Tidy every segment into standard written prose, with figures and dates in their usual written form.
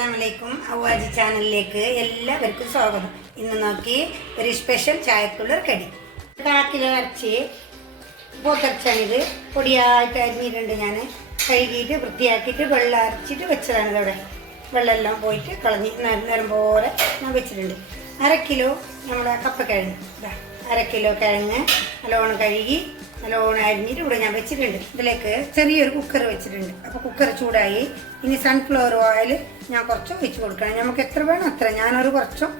അസ്സലാമലൈക്കും അവ്വാജി ചാനലിലേക്ക് എല്ലാവർക്കും സ്വാഗതം. ഇന്ന് നോക്കി ഒരു സ്പെഷ്യൽ ചായക്കുള്ളൊരു കടി. 1/4 കിലോ ഇറച്ചി പോത്തിറച്ചാണിത്. പൊടിയായിട്ട് അരിഞ്ഞിട്ടുണ്ട്. ഞാൻ കഴുകിയിട്ട് വൃത്തിയാക്കിയിട്ട് വെള്ളം അരച്ചിട്ട് വെച്ചതാണ്. ഇതവിടെ വെള്ളമെല്ലാം പോയിട്ട് കളഞ്ഞ് നേരം പോലെ ഞാൻ വെച്ചിട്ടുണ്ട്. 1/2 കിലോ നമ്മുടെ കപ്പക്കിഴങ്ങ്, 1/2 കിലോ കിഴങ്ങ് നല്ലോണം കഴുകി നല്ലോണം അരിഞ്ഞിട്ട് ഇവിടെ ഞാൻ വെച്ചിട്ടുണ്ട്. ഇതിലേക്ക് ചെറിയൊരു കുക്കർ വെച്ചിട്ടുണ്ട്. അപ്പോൾ കുക്കർ ചൂടായി. ഇനി സൺഫ്ലവർ ഓയിൽ ഞാൻ കുറച്ച് ഒഴിച്ച് കൊടുക്കണം. നമുക്ക് എത്ര വേണം അത്ര. ഞാനൊരു കുറച്ചും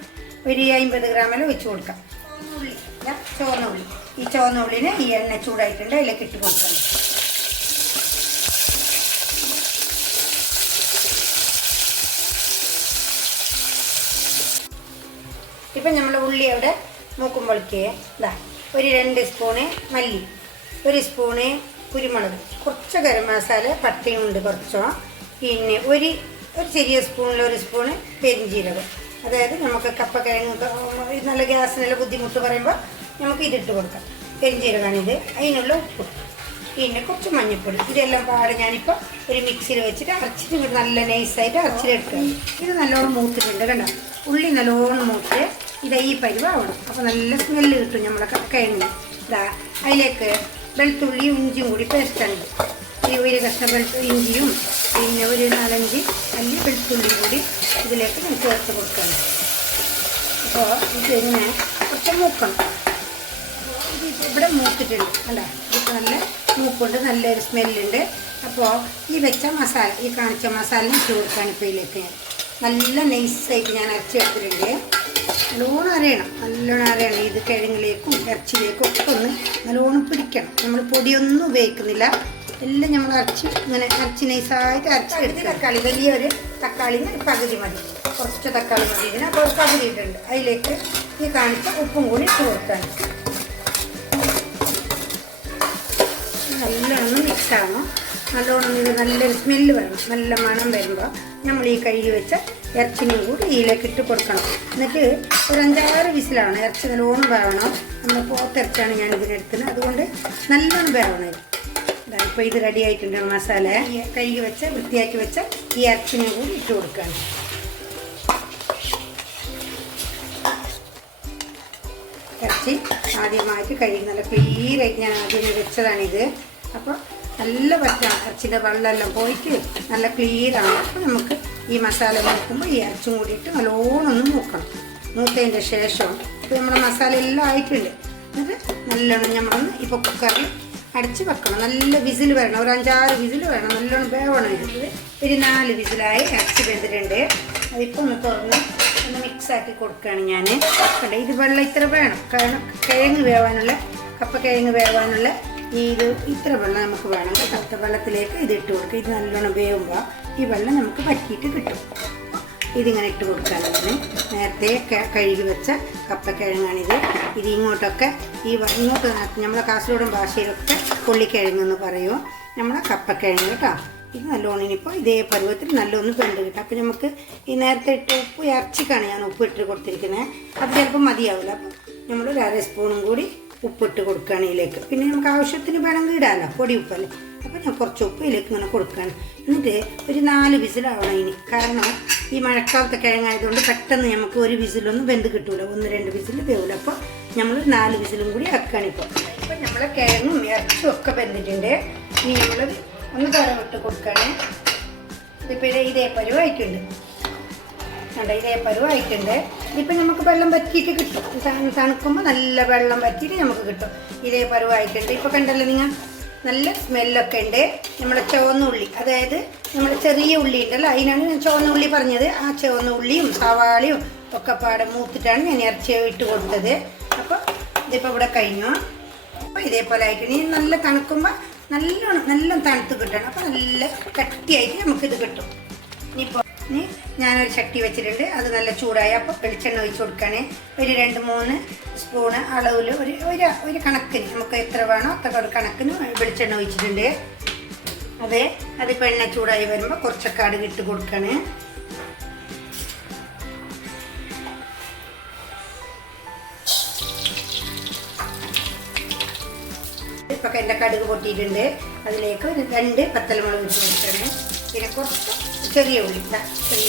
ഒരു 50 ഗ്രാമിൽ ഒഴിച്ച് കൊടുക്കാം. ചുവന്ന ഉള്ളി, ഈ ചുവന്ന ഉള്ളിന് ഈ എണ്ണ ചൂടായിട്ടുണ്ട്, അതിലേക്ക് ഇട്ട് കൊടുക്കണം. ഇപ്പം നമ്മൾ ഉള്ളി അവിടെ മൂക്കുമ്പോഴേക്ക് ഒരു 2 സ്പൂണ് മല്ലി, 1 സ്പൂണ് കുരുമുളക്, കുറച്ച് ഗരം മസാല പട്ടയുണ്ട് കുറച്ചോ, പിന്നെ ഒരു ചെറിയ സ്പൂണിൽ 1 സ്പൂണ് പെരിഞ്ജീരകം. അതായത് നമുക്ക് കപ്പക്കിഴങ്ങ് നല്ല ഗ്യാസിനുള്ള ബുദ്ധിമുട്ട് പറയുമ്പോൾ നമുക്ക് ഇതിട്ട് കൊടുക്കാം. പെരിഞ്ജീരകമാണിത്. അതിനുള്ള ഉപ്പ്, പിന്നെ കുറച്ച് മഞ്ഞൾപ്പൊടി. ഇതെല്ലാം പാടെ ഞാനിപ്പോൾ ഒരു മിക്സിയിൽ വെച്ചിട്ട് അരച്ചിട്ട് നല്ല നൈസായിട്ട് അരച്ചിട്ടെടുക്കുക. ഇത് നല്ലോണം മൂത്തിട്ടുണ്ട്. കണ്ടോ, ഉള്ളി നല്ലോണം മൂത്ത് ഈ പരിവാവണം. അപ്പോൾ നല്ല സ്മെല്ല് കിട്ടും നമ്മളെ കിഴങ്ങ്. അതിലേക്ക് വെളുത്തുള്ളിയും ഇഞ്ചിയും കൂടി പേസ്റ്റുണ്ട്. ഈ ഒരു കഷ്ണം ഇഞ്ചിയും പിന്നെ ഒരു 4-5 അല്ലി വെളുത്തുള്ളിയും കൂടി ഇതിലേക്ക് ഞാൻ ചേർത്ത് കൊടുക്കണം. അപ്പോൾ ഇതിങ്ങനെ കുറച്ച് മൂക്കണം. ഇവിടെ മൂത്തിട്ടുണ്ട്. അല്ല, ഇതിപ്പോൾ നല്ല മൂക്കുണ്ട്, നല്ലൊരു സ്മെല്ലുണ്ട്. അപ്പോൾ ഈ വെച്ച മസാല, ഈ കാണിച്ച മസാല ഇട്ട് കൊടുക്കാൻ ഇപ്പോൾ ഇതിലേക്ക് നല്ല നൈസായിട്ട് ഞാൻ അരച്ചെടുത്തിട്ടുണ്ട്. നല്ലോണം അരയണം. ഇത് കിഴങ്ങിലേക്കും ഇറച്ചിയിലേക്കും ഒക്കെ ഒന്ന് നല്ലോണം പിടിക്കണം. നമ്മൾ പൊടിയൊന്നും ഉപയോഗിക്കുന്നില്ല, എല്ലാം നമ്മൾ അരച്ച് നൈസായിട്ട് അരച്ചെടുത്ത്. തക്കാളി, വലിയൊരു തക്കാളിന് പകുതി മതി, കുറച്ച് തക്കാളി മതി ഇതിന്. അപ്പോൾ ഒരു പകുതി ഇട്ടുണ്ട്. അതിലേക്ക് ഈ കാണിച്ച ഉപ്പും കൂടി ഇട്ട് കൊടുക്കാൻ. നല്ലോണം മിക്സാകണം. നല്ലോണം ഇത് നല്ലൊരു സ്മെല്ല് വരണം. നല്ല മണം വരുമ്പോൾ നമ്മൾ ഈ കഴുകി വെച്ച ഇറച്ചിനും കൂടി ഇതിലേക്ക് ഇട്ട് കൊടുക്കണം. എന്നിട്ട് ഒരു 5-6 വിസിലാണ്. ഇറച്ചി നല്ലോണം വേവണം. നമ്മൾ പോത്തിറച്ചാണ് ഞാൻ ഇതിനെടുക്കുന്നത്, അതുകൊണ്ട് നല്ലോണം വേവണം ഇത്. ഇപ്പോൾ ഇത് റെഡി ആയിട്ടുണ്ട്. മസാല കഴുകി വെച്ച വൃത്തിയാക്കി വെച്ച ഈ ഇറച്ചിനും കൂടി ഇട്ട് കൊടുക്കുകയാണ്. ഇറച്ചി ആദ്യമായിട്ട് കഴുകി നല്ല ക്ലിയറായിട്ട് ഞാൻ ആദ്യമേ വെച്ചതാണിത്. അപ്പോൾ നല്ല പറ്റാം. ഇറച്ചിയുടെ വെള്ളമെല്ലാം പോയിട്ട് നല്ല ക്ലിയറാണ്. അപ്പോൾ നമുക്ക് ഈ മസാല നോക്കുമ്പോൾ ഈ ഇറച്ചും കൂടിയിട്ട് നല്ലോണം ഒന്ന് മൂക്കണം. മൂത്തതിൻ്റെ ശേഷം ഇപ്പോൾ നമ്മുടെ മസാല എല്ലാം ആയിട്ടുണ്ട്. എന്നിട്ട് നല്ലോണം നമ്മളൊന്ന് ഇപ്പോൾ കുക്കറിൽ അടച്ച് വെക്കണം. നല്ല വിസിൽ വരണം, ഒരു 5-6 വിസിൽ വേണം. നല്ലോണം വേവണം. ഇത് ഒരു 4 വിസിലായി ഇറച്ചി വെന്തിട്ടുണ്ട്. അതിപ്പോൾ ഒന്ന് തുറന്ന് ഒന്ന് മിക്സാക്കി കൊടുക്കുകയാണ് ഞാൻ. ഇത് വെള്ളം ഇത്ര വേണം. കാരണം കിഴങ്ങ് വേവാനുള്ള, കപ്പക്കിഴങ്ങ് വേവാനുള്ള ഇത് ഇത്ര വെള്ളം നമുക്ക് വേണം. കറുത്ത വെള്ളത്തിലേക്ക് ഇത് ഇട്ട് കൊടുക്കുക. ഇത് നല്ലോണം വേവുമ്പോൾ ഈ വെള്ളം നമുക്ക് പറ്റിയിട്ട് കിട്ടും. ഇതിങ്ങനെ ഇട്ട് കൊടുക്കാനാണ്. നേരത്തെ കഴുകി വെച്ച കപ്പക്കിഴങ്ങാണിത്. ഇത് ഇങ്ങോട്ടൊക്കെ ഇങ്ങോട്ട് നമ്മളെ കാസർഗോഡൻ ഭാഷയിലൊക്കെ കൊള്ളിക്കിഴങ്ങെന്ന് പറയും. നമ്മളെ കപ്പക്കിഴങ്ങ് കേട്ടോ. ഇത് നല്ലോണം ഇനിയിപ്പോൾ ഇതേ പരുവത്തിൽ നല്ലോണം വെന്ത് കിട്ടും. അപ്പോൾ നമുക്ക് ഈ നേരത്തെ ഇട്ട് ഉപ്പ് ഇറച്ചിക്കാണ് ഞാൻ ഉപ്പ് ഇട്ട് കൊടുത്തിരിക്കുന്നത്. അത് ചിലപ്പോൾ മതിയാവില്ല. അപ്പോൾ നമ്മൾ ഒരു 1/2 സ്പൂണും കൂടി ഉപ്പിട്ട് കൊടുക്കുകയാണ് ഇതിലേക്ക്. പിന്നെ നമുക്ക് ആവശ്യത്തിന് വേണമെങ്കിൽ ഇടാമല്ലോ, പൊടി ഉപ്പല്ലേ. അപ്പോൾ ഞാൻ കുറച്ച് ഉപ്പ് ഇതിലേക്ക് ഇങ്ങനെ കൊടുക്കുകയാണ്. എന്നിട്ട് ഒരു 4 വിസിലാവണം ഇനി. കാരണം ഈ മഴക്കാലത്തെ കിഴങ്ങായതുകൊണ്ട് പെട്ടെന്ന് നമുക്ക് ഒരു വിസിലൊന്നും വെന്ത് കിട്ടൂല, 1-2 വിസിൽ വേവില്ല. അപ്പോൾ നമ്മൾ 4 വിസിലും കൂടി ആക്കുകയാണ് ഇപ്പോൾ. അപ്പോൾ നമ്മളെ കിഴങ്ങും ഇറച്ചും ഒക്കെ വെന്തിട്ടുണ്ട്. ഇനി നമ്മളത് ഒന്ന് തറവിട്ട് കൊടുക്കുകയാണ്. ഇതിപ്പോൾ ഇതേ പരുവായിട്ടുണ്ട്. ഇതേ പരുവായിട്ടുണ്ട്. ഇപ്പം നമുക്ക് വെള്ളം വറ്റിയിട്ട് കിട്ടും. തണുക്കുമ്പോൾ നല്ല വെള്ളം വറ്റിയിട്ട് നമുക്ക് കിട്ടും. ഇതേ പരുവായിട്ടുണ്ട്. ഇപ്പോൾ കണ്ടല്ലോ നിങ്ങൾ, നല്ല സ്മെല്ലൊക്കെ ഉണ്ട്. നമ്മളെ ചുവന്ന ഉള്ളി, അതായത് നമ്മൾ ചെറിയ ഉള്ളി ഉണ്ടല്ലോ, അതിനാണ് ഞാൻ ചുവന്ന ഉള്ളി പറഞ്ഞത്. ആ ചുവന്ന ഉള്ളിയും സവാളയും ഒക്കെ പാടെ മൂത്തിട്ടാണ് ഞാൻ ഇറച്ചി ഇട്ട് കൊടുത്തത്. അപ്പോൾ ഇതിപ്പോൾ ഇവിടെ കഴിഞ്ഞു. അപ്പോൾ ഇതേപോലെ ആയിട്ട് ഇനി നല്ല തണുക്കുമ്പോൾ നല്ല തണുത്ത് കിട്ടണം. അപ്പോൾ നല്ല കട്ടിയായിട്ട് നമുക്കിത് കിട്ടും. ഇനി ഞാനൊരു ചട്ടി വെച്ചിട്ടുണ്ട്. അത് നല്ല ചൂടായി. അപ്പോൾ വെളിച്ചെണ്ണ ഒഴിച്ച് കൊടുക്കുകയാണ്. ഒരു 2-3 സ്പൂണ് അളവിൽ ഒരു കണക്കിന് നമുക്ക് എത്ര വേണോ അത്ര ഒരു കണക്കിന് വെളിച്ചെണ്ണ ഒഴിച്ചിട്ടുണ്ട്. അതിപ്പോൾ എണ്ണ ചൂടായി വരുമ്പോൾ കുറച്ചൊക്കെ കടുക് ഇട്ട് കൊടുക്കുകയാണ്. ഇപ്പോൾ എൻ്റെ കടുക് പൊട്ടിയിട്ടുണ്ട്. അതിലേക്ക് ഒരു 2 പത്തലമുളക് ഇട്ട് കൊടുക്കുകയാണ്. പിന്നെ കുറച്ച് ചെറിയ ഉള്ളി, ചെറിയ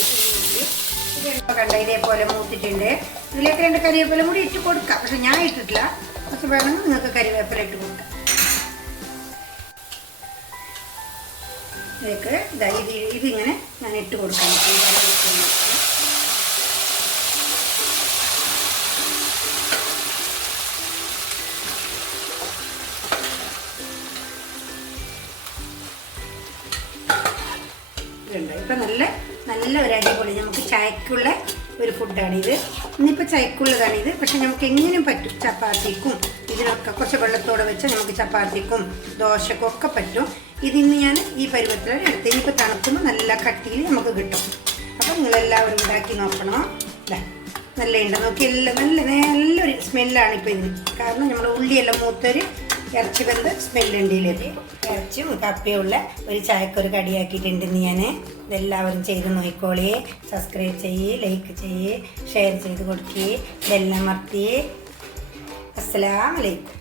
കണ്ട ഇതേപോലെ മൂത്തിട്ടുണ്ട്. ഇതിലേക്ക് 2 കരിവേപ്പില കൂടി ഇട്ട് കൊടുക്കാം. പക്ഷെ ഞാൻ ഇട്ടിട്ടില്ല. പക്ഷെ വേണമെങ്കിൽ നിങ്ങൾക്ക് കരിവേപ്പില ഇട്ട് കൊടുക്കാം. ഇതിലേക്ക് ഇതിങ്ങനെ ഞാൻ ഇട്ട് കൊടുക്കാം. ഇപ്പം നല്ല ഒരു അടിപൊളി നമുക്ക് ചായക്കുള്ള ഒരു ഫുഡാണിത്. ഇന്നിപ്പോൾ ചായക്കുള്ളതാണിത്. പക്ഷെ നമുക്ക് എങ്ങനെയും പറ്റും. ചപ്പാത്തിക്കും ഇതിനൊക്കെ കുറച്ച് വെള്ളത്തോടെ വെച്ചാൽ നമുക്ക് ചപ്പാത്തിക്കും ദോശക്കും ഒക്കെ പറ്റും. ഇതിന്ന് ഞാൻ ഈ പരുവത്തിലാണ് എടുത്ത്. ഇനിയിപ്പോൾ തണുക്കുമ്പോൾ നല്ല കട്ടിയിൽ നമുക്ക് കിട്ടും. അപ്പോൾ നിങ്ങളെല്ലാവരും ഉണ്ടാക്കി നോക്കണം. നല്ല ഉണ്ട് നോക്കി. നല്ലൊരു സ്മെല്ലാണ് ഇപ്പോൾ ഇതിന്. കാരണം നമ്മൾ ഉള്ളിയെല്ലാം മൂത്തൊരു ഇറച്ചി വെന്ത് സ്മെല്ലുണ്ട്. ഇതിലേക്ക് ഇറച്ചിയും കപ്പയുള്ള ഒരു ചായക്കൊരു കടിയാക്കിയിട്ടുണ്ട് ഞാൻ. ഇതെല്ലാവരും ചെയ്ത് നോക്കിക്കോളിയേ. സബ്സ്ക്രൈബ് ചെയ്യേ, ലൈക്ക് ചെയ്യേ, ഷെയർ ചെയ്ത് കൊടുക്കേ, ബെല്ലമർത്തിയേ. അസ്സലാമു അലൈക്കും.